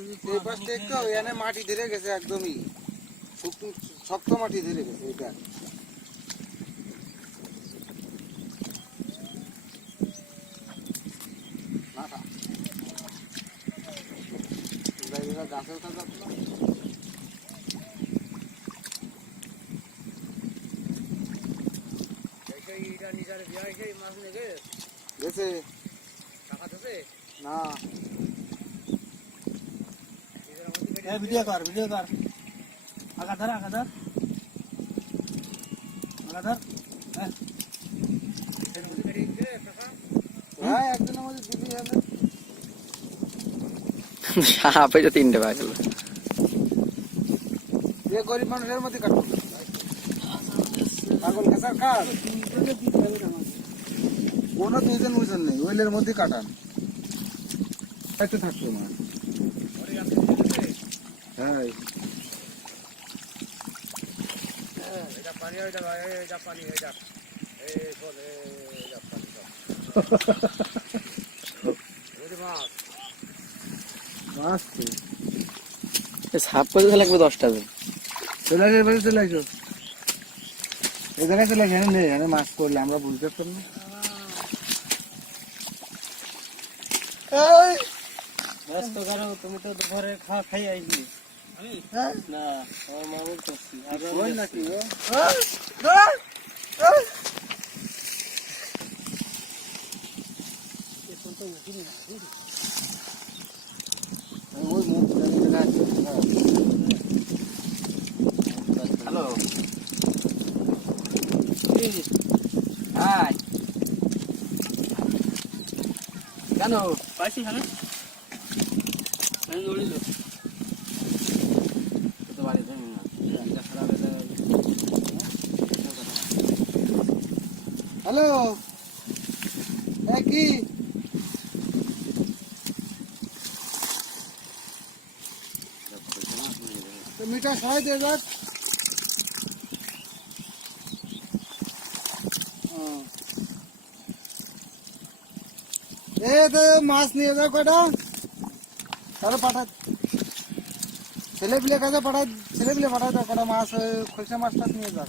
এই পাশটা একটু এখানে মাটি ধরে গেছে, একদমই শক্ত মাটি ধরে গেছে এটা। গাছে উঠা যাচ্ছে না। গেছে না ভিডিও কর আগা ধর হ্যাঁ একদিন আমাদের দিদি যাবে সাপে তো 3টে পাওয়া গেল। যে গরিব মানুষের মধ্যে কাটবো পাগল কেসার কাঠ কোনো দুইজন বুঝেন নেই, ওইলের মধ্যে কাটান একটু থাকতো না। হ্যাঁ মাছ সাপ করতে লাগবে 10টা। চলে আসে, এবারে চলে আসো, এই জায়গায় চলে আসে। নেই এখানে মাছ পড়লে আমরা বুঝতে পারতাম না। ব্যস্ত করো, তুমি তো ঘরে খাই আইবি। না আমার মা বলতেছি ওই নাকি ও? ওই মুখ হ্যালো হাই কেন পাইছি খানে দৌড়িল তো বাড়ি যাবি না, এটা খারাপ হয়ে যাবে। হ্যালো কি মিঠা খাই দে যাক। এ তো মাছ নিয়ে যাও কয়টা, তাহলে পাঠা ছেলে পিলে কাছে পাঠায়, ছেলে পিলে পাঠায় দাও কটা মাছ, খলসা মাছ টাছ নিয়ে যাও।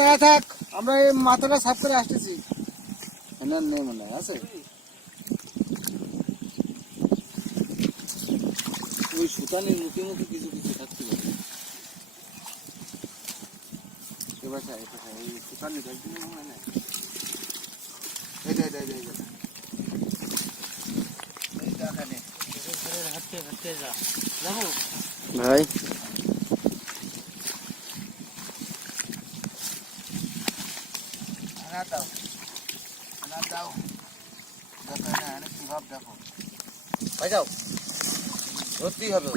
দাঁড়া থাক, আমরা এই মাথাটা সাফ করে আসতেছি। নেই মনে হয় আছে ওই সুতানের মুখে কিছু থাকতে পারে। এবার ওই সুতার নিতে মনে নাই। এইটা হাঁটতে যা যাবো ভাই দাও কিভাবে দেখো ভাই, যাও ধরতেই হবে।